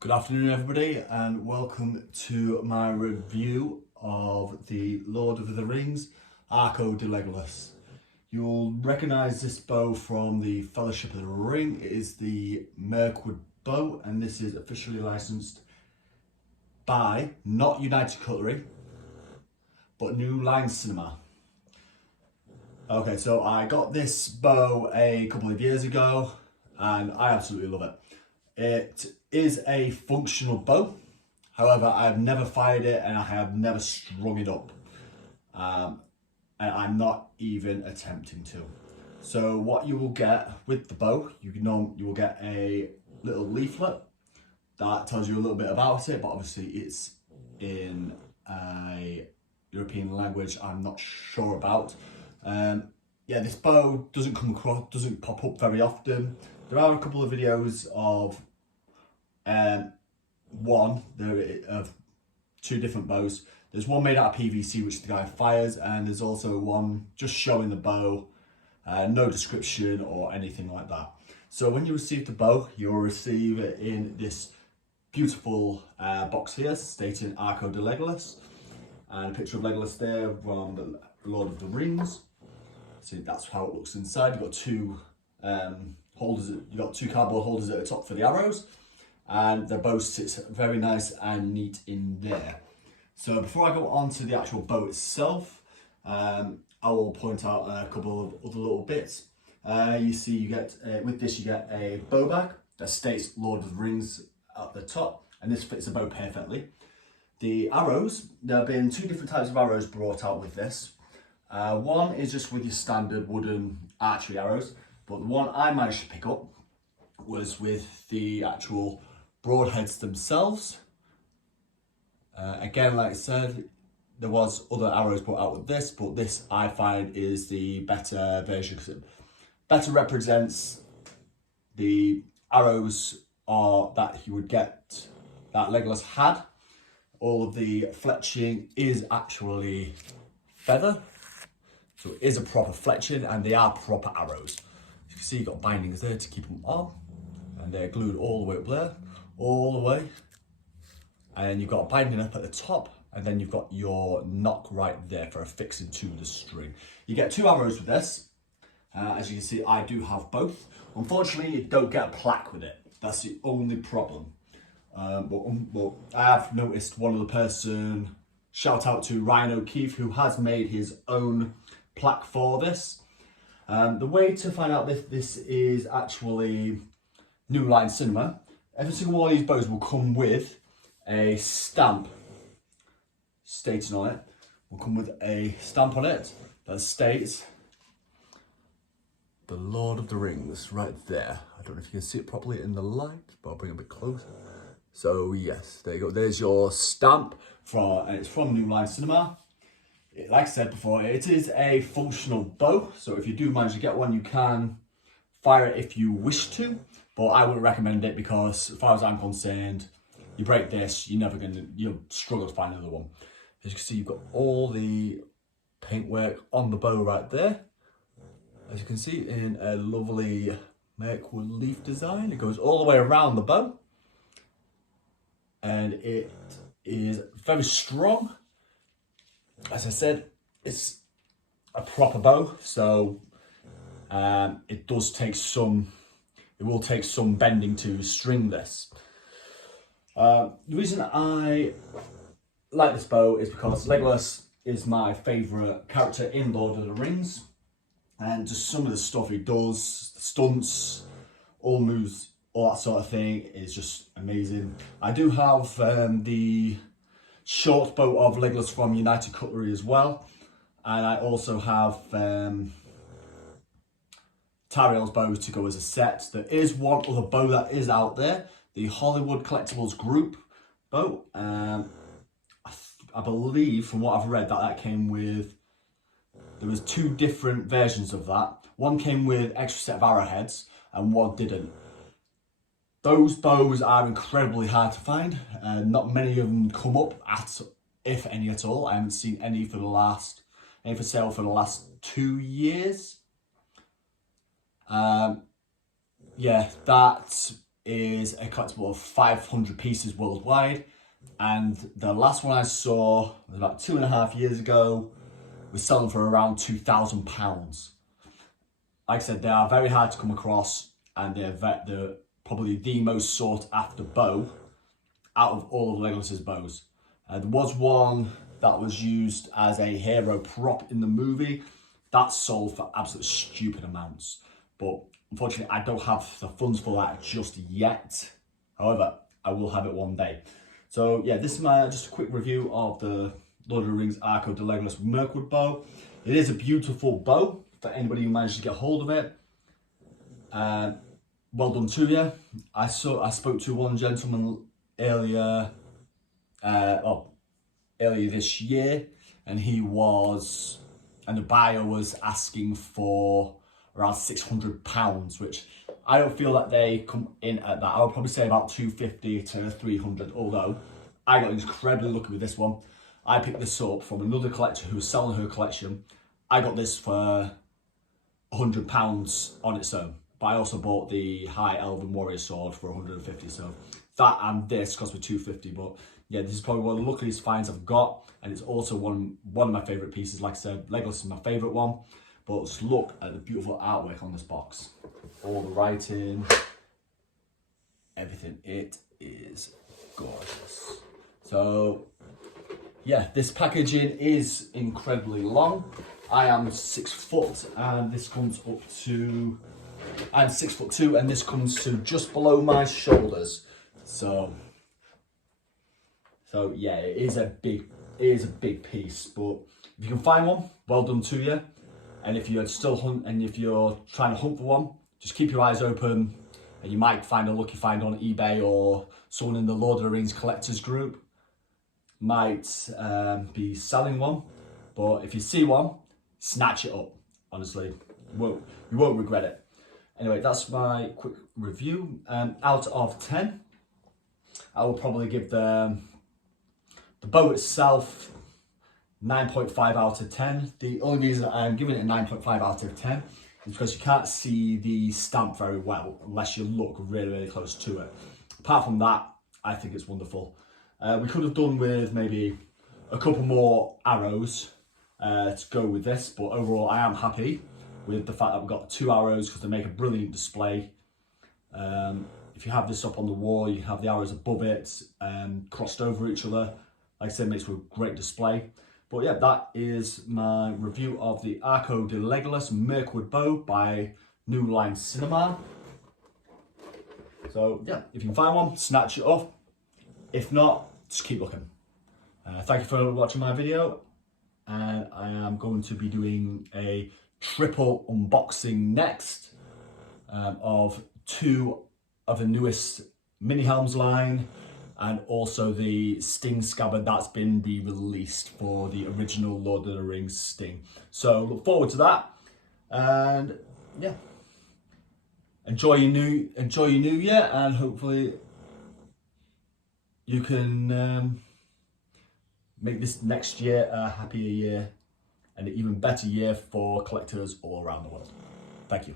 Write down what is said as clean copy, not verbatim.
Good afternoon everybody and welcome to my review of the Lord of the Rings, Arco de Legolas. You'll recognise this bow from the Fellowship of the Ring. It is the Mirkwood bow and this is officially licensed by, not United Cutlery, but New Line Cinema. Okay, so I got this bow a couple of years ago and I absolutely love it. It is a functional bow, however I have never fired it and I have never strung it up, and I'm not even attempting to. So what you will get with the bow, you will get a little leaflet that tells you a little bit about it, but obviously it's in a European language I'm not sure about. Yeah, this bow doesn't pop up very often. There are a couple of videos of two different bows. There's one made out of PVC which the guy fires, and there's also one just showing the bow, no description or anything like that. So when you receive the bow, you'll receive it in this beautiful box here stating Arco de Legolas, and a picture of Legolas there from the Lord of the Rings. So that's how it looks inside. You've got two holders. You've got two cardboard holders at the top for the arrows, and the bow sits very nice and neat in there. So before I go on to the actual bow itself, I will point out a couple of other little bits. You see, you get with this you get a bow bag that states Lord of the Rings at the top, and this fits the bow perfectly. The arrows, there have been two different types of arrows brought out with this. One is just with your standard wooden archery arrows, but the one I managed to pick up was with the actual broadheads themselves. Again, like I said, there was other arrows brought out with this, but this I find is the better version because it better represents the arrows that you would get, that Legolas had. All of the fletching is actually feather, so it is a proper fletching and they are proper arrows. You can see you've got bindings there to keep them on, and they're glued all the way up there, all the way. And you've got a binding up at the top, and then you've got your knock right there for affixing to the string. You get two arrows with this. As you can see, I do have both. Unfortunately, you don't get a plaque with it. That's the only problem. But I have noticed one other person, shout out to Ryan O'Keefe, who has made his own plaque for this. The way to find out if this is actually New Line Cinema, every single one of these bows will come with a stamp stating on it. Will come with a stamp on it that states the Lord of the Rings right there. I don't know if you can see it properly in the light, but I'll bring it a bit closer. So yes, there you go. There's your stamp and it's from New Line Cinema. Like I said before, it is a functional bow, so if you do manage to get one, you can fire it if you wish to, but I wouldn't recommend it because, as far as I'm concerned, you break this, you'll struggle to find another one. As you can see, you've got all the paintwork on the bow right there. As you can see, in a lovely Mirkwood leaf design. It goes all the way around the bow, and it is very strong. As I said, it's a proper bow, so it will take some bending to string this. The reason I like this bow is because Legolas is my favourite character in Lord of the Rings, and just some of the stuff he does, the stunts, all moves, all that sort of thing is just amazing. I do have the short bow of Legolas from United Cutlery as well, and I also have Tariel's bow to go as a set. There is one other bow that is out there, the Hollywood Collectibles Group bow. I believe from what I've read that came with, there was two different versions of that. One came with extra set of arrowheads and one didn't. Those bows are incredibly hard to find, and not many of them come up, if any at all. I haven't seen any for sale for the last 2 years. Yeah, that is a collectible of 500 pieces worldwide, and the last one I saw was about 2.5 years ago, was selling for around £2,000. Like I said, they are very hard to come across, and they're probably the most sought after bow out of all of Legolas's bows. There was one that was used as a hero prop in the movie that sold for absolute stupid amounts, but unfortunately I don't have the funds for that just yet. However, I will have it one day. So yeah, this is just a quick review of the Lord of the Rings Arco de Legolas Mirkwood bow. It is a beautiful bow for anybody who managed to get hold of it. Well done to you. I spoke to one gentleman earlier this year, and the buyer was asking for around £600, which I don't feel that they come in at that. I would probably say about 250 to 300, although I got incredibly lucky with this one. I picked this up from another collector who was selling her collection. I got this for £100 on its own, but I also bought the High Elven Warrior Sword for 150, so that and this cost me 250. But yeah, this is probably one of the luckiest finds I've got, and it's also one of my favourite pieces. Like I said, Legolas is my favourite one, but let's look at the beautiful artwork on this box. All the writing, everything, it is gorgeous. So yeah, this packaging is incredibly long. I am 6 foot, and this comes up to, I'm 6'2", and this comes to just below my shoulders. So yeah, it is a big piece. But if you can find one, well done to you. And if you're trying to hunt for one, just keep your eyes open, and you might find a lucky find on eBay, or someone in the Lord of the Rings collectors group might be selling one. But if you see one, snatch it up. Honestly, you won't regret it. Anyway, that's my quick review. Out of 10, I will probably give the bow itself 9.5 out of 10. The only reason I'm giving it a 9.5 out of 10 is because you can't see the stamp very well unless you look really, really close to it. Apart from that, I think it's wonderful. We could have done with maybe a couple more arrows to go with this, but overall I am happy with the fact that we've got 2 arrows because they make a brilliant display. If you have this up on the wall, you have the arrows above it crossed over each other. Like I said, it makes for a great display. But yeah, that is my review of the Arco de Legolas Mirkwood bow by New Line Cinema. So yeah, if you can find one, snatch it up. If not, just keep looking. Thank you for watching my video, and I am going to be doing a triple unboxing next of 2 of the newest mini helms line, and also the Sting scabbard that's been re-released for the original Lord of the Rings Sting. So look forward to that, and yeah, enjoy your new year, and hopefully you can make this next year a happier year and an even better year for collectors all around the world. Thank you.